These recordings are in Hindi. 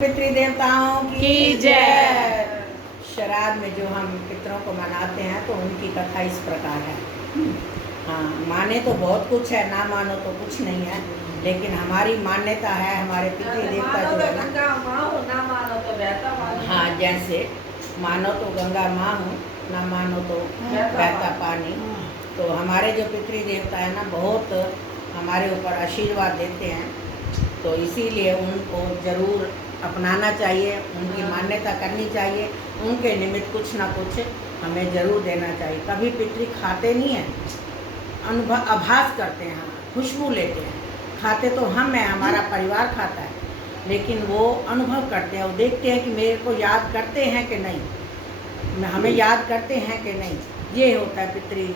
पितृ देवताओं की जय। श्राद्ध में जो हम पितरों को मनाते हैं तो उनकी कथा इस प्रकार है। हाँ, माने तो बहुत कुछ है, ना मानो तो कुछ नहीं है, लेकिन हमारी मान्यता है हमारे पितृ देवता जो है ना, हाँ, जैसे मानो तो गंगा माँ हूँ, ना मानो तो बहता पानी। तो हमारे जो पितृ देवता है ना, बहुत हमारे ऊपर आशीर्वाद देते हैं, तो इसीलिए उनको ज़रूर अपनाना चाहिए, उनकी मान्यता करनी चाहिए, उनके निमित्त कुछ ना कुछ हमें ज़रूर देना चाहिए। कभी पितृ खाते नहीं हैं, अनुभव आभास करते हैं, खुशबू लेते हैं, खाते तो हम हैं, हमारा परिवार खाता है, लेकिन वो अनुभव करते हैं, वो देखते हैं कि मेरे को याद करते हैं कि नहीं, हमें याद करते हैं कि नहीं, ये होता है पितृ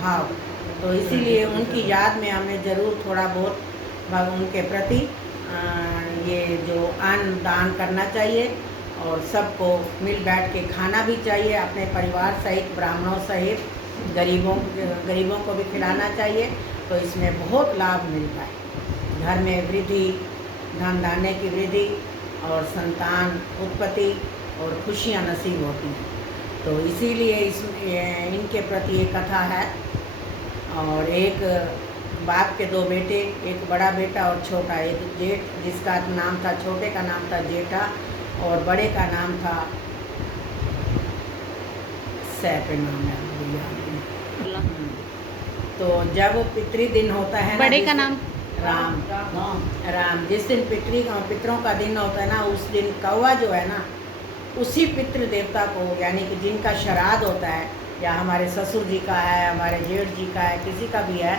भाव। तो इसीलिए उनकी याद में हमें ज़रूर थोड़ा बहुत उनके प्रति ये जो अन्न दान करना चाहिए, और सबको मिल बैठ के खाना भी चाहिए, अपने परिवार सहित, ब्राह्मणों सहित गरीबों को भी खिलाना चाहिए। तो इसमें बहुत लाभ मिलता है, घर में वृद्धि, धन धान्य की वृद्धि और संतान उत्पत्ति और खुशियाँ नसीब होती हैं। तो इसीलिए इनके प्रति एक कथा है। और एक बाप के दो बेटे, एक बड़ा बेटा और छोटा, एक जेठ, जिसका नाम था, छोटे का नाम था जेठा और बड़े का नाम था सैपे नाम है भैया। तो जब पितृ दिन होता है ना, बड़े का नाम राम, जिस दिन पितरों का दिन होता है ना, उस दिन कौवा जो है ना, उसी पितृ देवता को, यानी कि जिनका श्राद्ध होता है, या हमारे ससुर जी का है, हमारे जेठ जी का है, किसी का भी है,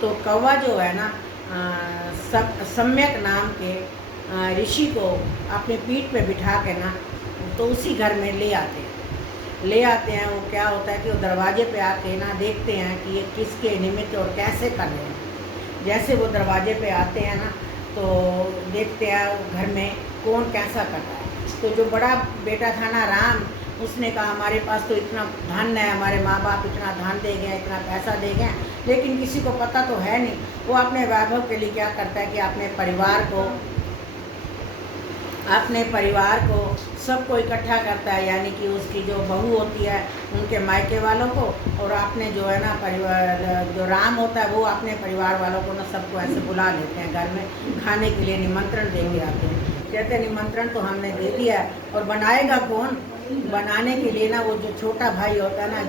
तो कौवा जो है ना, सम्यक नाम के ऋषि को अपने पीठ पे बिठा के ना, तो उसी घर में ले आते हैं। वो क्या होता है कि वो दरवाजे पे आके ना देखते हैं कि ये किसके निमित्त और कैसे कर रहे हैं। जैसे वो दरवाजे पे आते हैं ना, तो देखते हैं घर में कौन कैसा कर रहा है। तो जो बड़ा बेटा था ना, राम, उसने कहा हमारे पास तो इतना धन है, हमारे माँ बाप इतना धन दे गए, इतना पैसा दे गए, लेकिन किसी को पता तो है नहीं। वो अपने वैभव के लिए क्या करता है कि अपने परिवार को सबको इकट्ठा करता है, यानी कि उसकी जो बहू होती है उनके मायके वालों को, और अपने जो है ना परिवार, जो राम होता है वो अपने परिवार वालों को ना सबको ऐसे बुला लेते हैं, घर में खाने के लिए निमंत्रण देंगे आते हैं। कहते हैं निमंत्रण तो हमने दे दिया, और बनाएगा कौन? बनाने के लिए ना वो जो छोटा भाई होता है ना,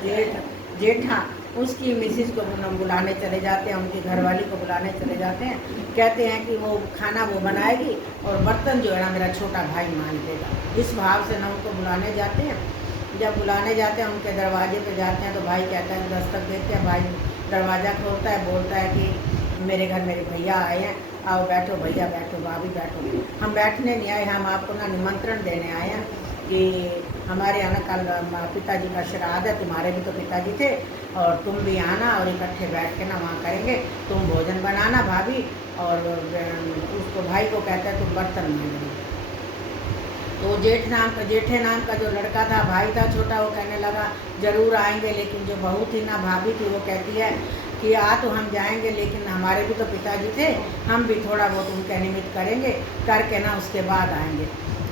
जेठा, उसकी मिसिज को बुलाने चले जाते हैं, उनकी घरवाली को बुलाने चले जाते हैं। कहते हैं कि वो खाना वो बनाएगी और बर्तन जो है ना मेरा छोटा भाई मान देगा। इस भाव से ना उनको बुलाने जाते हैं। जब बुलाने जाते हैं, उनके दरवाजे पे जाते हैं, तो भाई कहता है, दस्तक देते हैं, भाई दरवाज़ा खोलता है, बोलता है कि मेरे घर मेरे भैया आए हैं, आओ बैठो भैया, बैठो भाभी, बैठो। हम बैठने नहीं आए, हम आपको ना निमंत्रण देने आए हैं कि हमारे यहाँ कल पिताजी का श्राद्ध है, तुम्हारे भी तो पिताजी थे, और तुम भी आना, और इकट्ठे बैठ के ना वहाँ करेंगे, तुम भोजन बनाना भाभी। और उसको भाई को कहता है तुम बर्तन मांजो। तो जेठे नाम का जो लड़का था, भाई था छोटा, वो कहने लगा ज़रूर आएंगे, लेकिन जो बहू थी ना, भाभी थी, वो कहती है कि तो हम जाएंगे, लेकिन हमारे भी तो पिताजी थे, हम भी थोड़ा बहुत उनके निमित्त करेंगे, करके ना उसके बाद आएंगे।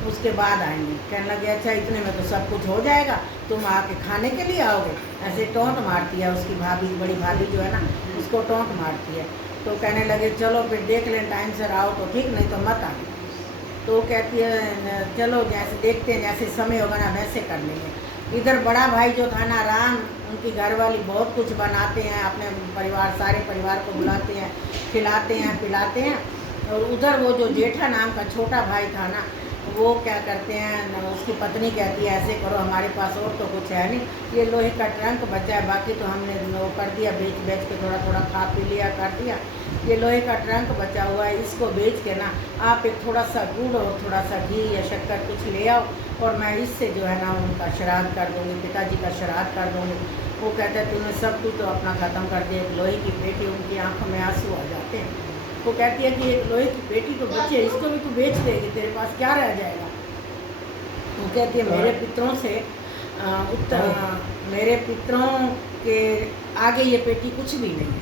कहने लगे अच्छा इतने में तो सब कुछ हो जाएगा, तुम आके खाने के लिए आओगे। ऐसे टोंट मारती है उसकी भाभी, बड़ी भाभी जो है ना, उसको टोंट मारती है। तो कहने लगे चलो फिर देख लें, टाइम से आओ तो ठीक, नहीं तो मत आए। तो कहती है चलो जैसे देखते हैं, जैसे समय होगा ना वैसे कर लेंगे। इधर बड़ा भाई जो था ना, राम, उनकी घरवाली बहुत कुछ बनाते हैं, अपने सारे परिवार को बुलाते हैं, खिलाते हैं, पिलाते हैं। और उधर वो जो जेठा नाम का छोटा भाई था ना, वो क्या करते हैं, उसकी पत्नी कहती है ऐसे करो, हमारे पास और तो कुछ है नहीं, ये लोहे का ट्रंक बचा है, बाकी तो हमने वो कर दिया, बेच के थोड़ा थोड़ा खा पी लिया, कर दिया। ये लोहे का ट्रंक बचा हुआ है, इसको बेच के ना आप एक थोड़ा सा गुड़ और थोड़ा सा घी या शक्कर कुछ ले आओ, और मैं इससे जो है ना उनका श्राद्ध कर दूँगी, पिताजी का श्राद्ध कर दूँगी। वो कहते हैं तूने सब कुछ तो अपना ख़त्म कर दिया। लोहे की पेटी, उनकी आँखों में आंसू आ जाते हैं। वो कहती है कि एक लोहे की पेटी तो बची है, इसको भी तू बेच देगी, तेरे पास क्या रह जाएगा? वो कहती है मेरे पितरों के आगे ये पेटी कुछ भी नहीं है,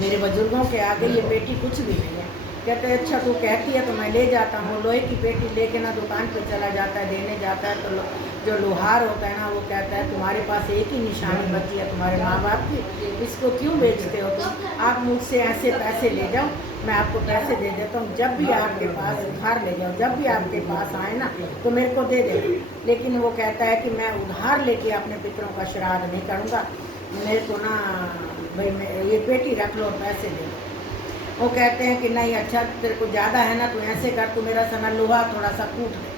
मेरे बुजुर्गों के आगे ये पेटी कुछ भी नहीं है। कहते हैं अच्छा तू कहती है तो मैं ले जाता हूँ। लोहे की पेटी लेके ना दुकान पे चला जाता है, देने जाता है। तो जो लोहार होता है ना वो कहता है तुम्हारे पास एक ही निशानी बची है तुम्हारे माँ बाप की, इसको क्यों बेचते हो तुम? आप मुझसे ऐसे पैसे ले जाओ, मैं आपको पैसे दे देता हूँ। जब भी आपके पास उधार ले जाओ, जब भी आपके पास आए ना तो मेरे को दे दे। लेकिन वो कहता है कि मैं उधार लेके अपने पितरों का श्राद्ध नहीं करूँगा, मेरे को ना भाई मैं ये पेटी रख लो, पैसे ले लो। वो कहते हैं कि नहीं अच्छा तेरे को ज़्यादा है ना तो ऐसे कर, तू मेरा सना लोहा थोड़ा सा कूट ले।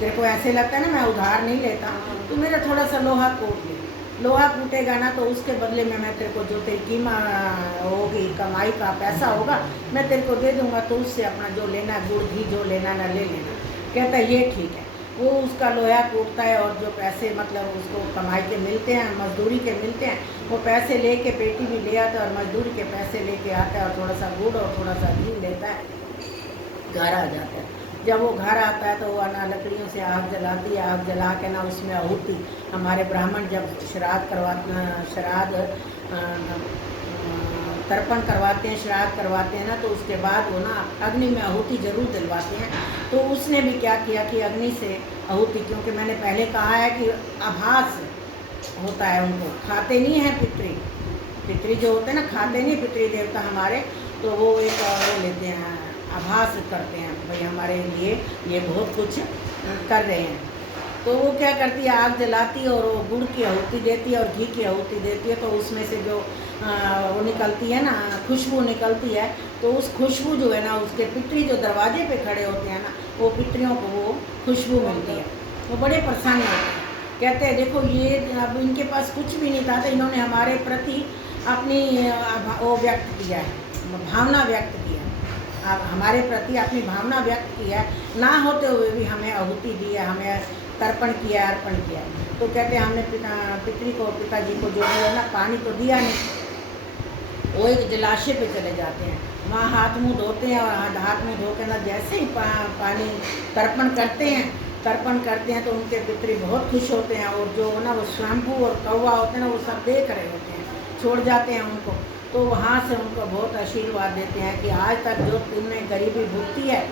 तेरे को ऐसे लगता है ना मैं उधार नहीं लेता, तू मेरा थोड़ा सा लोहा कूट ले। लोहा कूटेगा ना तो उसके बदले में मैं तेरे को जो तेरी कीमत होगी, कमाई का पैसा होगा, मैं तेरे को दे दूँगा। तो उससे अपना जो लेना गुड़ घी जो लेना ना ले लेना। कहता है ये ठीक है। वो उसका लोहा कूटता है और जो पैसे मतलब उसको कमाई के मिलते हैं, मजदूरी के मिलते हैं, वो पैसे लेके पेटी भी ले आता है और मजदूरी के पैसे लेके आता है और थोड़ा सा गुड़ और थोड़ा सा घी लेता है, घर आ जाता है। जब वो घर आता है तो वो ना लकड़ियों से आग जलाती है, आग जला के ना उसमें आहुति, हमारे ब्राह्मण जब श्राद्ध तर्पण करवाते हैं, श्राद्ध करवाते हैं ना, तो उसके बाद वो ना अग्नि में आहुति जरूर दिलवाते हैं। तो उसने भी क्या किया कि अग्नि से आहुति, क्योंकि मैंने पहले कहा है कि आभास होता है, उनको खाते नहीं हैं पितरी जो होते हैं ना, खाते नहीं पितरी देवता हमारे, तो वो एक वो लेते हैं, आभास करते हैं भाई हमारे लिए ये बहुत कुछ कर रहे हैं। तो वो क्या करती है, आग जलाती है और वो गुड़ की आहुति देती है और घी की आहुति देती है। तो उसमें से जो वो निकलती है ना, खुशबू निकलती है, तो उस खुशबू जो है ना, उसके पितरी जो दरवाजे पे खड़े होते हैं ना, वो पितरियों को वो खुशबू मिलती है, वो बड़े प्रसन्न होते हैं। कहते हैं देखो ये अब इनके पास कुछ भी नहीं था, तो इन्होंने हमारे प्रति अपनी वो व्यक्त किया है, भावना व्यक्त की है, अब हमारे प्रति अपनी भावना व्यक्त की है, ना होते हुए भी हमें आहुति दी है, हमें तर्पण किया, अर्पण किया। तो कहते हैं हमने पितरी को, पिताजी को जो है ना पानी तो दिया नहीं, वो एक जलाशय पे चले जाते हैं, वहाँ हाथ मुंह धोते हैं और हाथ मुंह धो के ना जैसे ही पानी तर्पण करते हैं तो उनके पितरी बहुत खुश होते हैं। और जो ना वो स्वयंभू और कौवा होते हैं ना, वो सब देख रहे होते हैं, छोड़ जाते हैं उनको। तो वहाँ से उनको बहुत आशीर्वाद देते हैं कि आज तक जो तुमने गरीबी भुगती है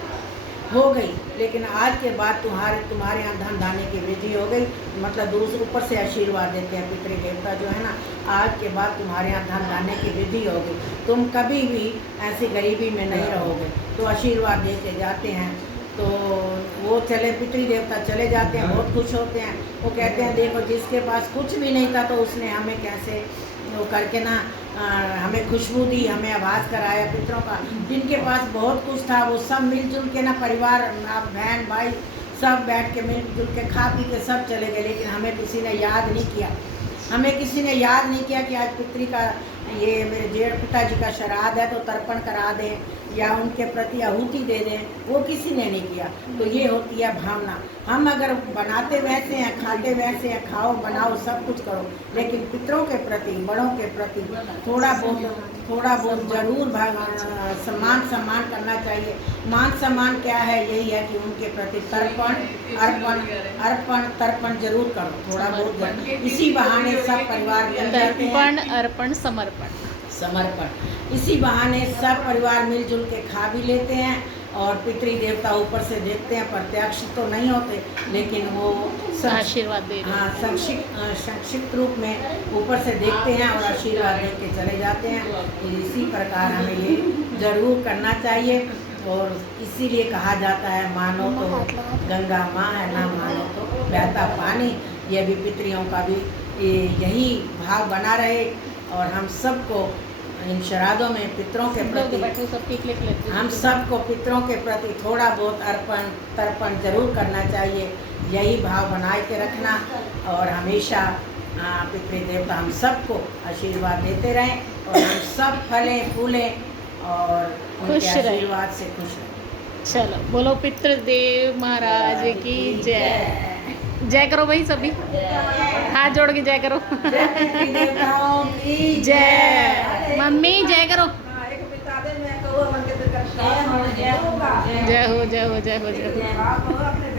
हो गई, लेकिन आज के बाद तुम्हारे यहाँ धन धाने की वृद्धि हो गई। मतलब दूसरे ऊपर से आशीर्वाद देते हैं पितृ देवता जो है ना, आज के बाद तुम्हारे यहाँ धन धाने की वृद्धि हो गई, तुम कभी भी ऐसी गरीबी में नहीं रहोगे। तो आशीर्वाद दे के जाते हैं। तो वो पितृ देवता चले जाते हैं, बहुत खुश होते हैं। वो कहते हैं देखो जिसके पास कुछ भी नहीं था तो उसने हमें कैसे वो करके ना हमें खुशबू दी, हमें आभास कराया पितरों का। जिनके पास बहुत कुछ था वो सब मिलजुल के ना, परिवार आप बहन भाई सब बैठ के मिलजुल के खा पी के सब चले गए, लेकिन हमें किसी ने याद नहीं किया। हमें किसी ने याद नहीं किया कि आज पितरी का ये मेरे जेठ पिताजी का श्राद्ध है तो तर्पण करा दें या उनके प्रति आहुति दे दें, वो किसी ने नहीं किया। तो ये होती है भावना। हम अगर बनाते वैसे हैं, खाते वैसे हैं, खाओ बनाओ सब कुछ करो, लेकिन पितरों के प्रति, बड़ों के प्रति थोड़ा बहुत जरूर सम्मान करना चाहिए। मान सम्मान क्या है, यही है कि उनके प्रति तर्पण जरूर करो, थोड़ा बहुत। इसी बहाने सब परिवार मिल जाते हैं। तर्पण, अर्पण, समर्पण। इसी बहाने सब परिवार मिलजुल के खा भी लेते हैं और पितृ देवता ऊपर से देखते हैं, प्रत्यक्ष तो नहीं होते लेकिन वो आशीर्वाद दे रहे हैं। हाँ, संक्षिप्त रूप में ऊपर से देखते हैं और आशीर्वाद दे के चले जाते हैं। इसी प्रकार हमें ये जरूर करना चाहिए। और इसीलिए कहा जाता है मानो तो गंगा माँ है, ना मानो तो बहता पानी। ये भी पितरियों का भी यही भाव बना रहे और हम सबको इन श्राद्धों में पितरों के प्रति, हम सबको पितरों के प्रति थोड़ा बहुत तर्पण जरूर करना चाहिए। यही भाव बनाए के रखना और हमेशा पितृ देवता हम सबको आशीर्वाद देते रहें और हम सब फलें फूलें और उनके आशीर्वाद से खुश रहें। चलो बोलो पितृदेव महाराज की जय। जय करो भाई सभी, हाथ जोड़ के जय करो। जय मम्मी, जय करो। जय हो जय हो जय हो जय हो।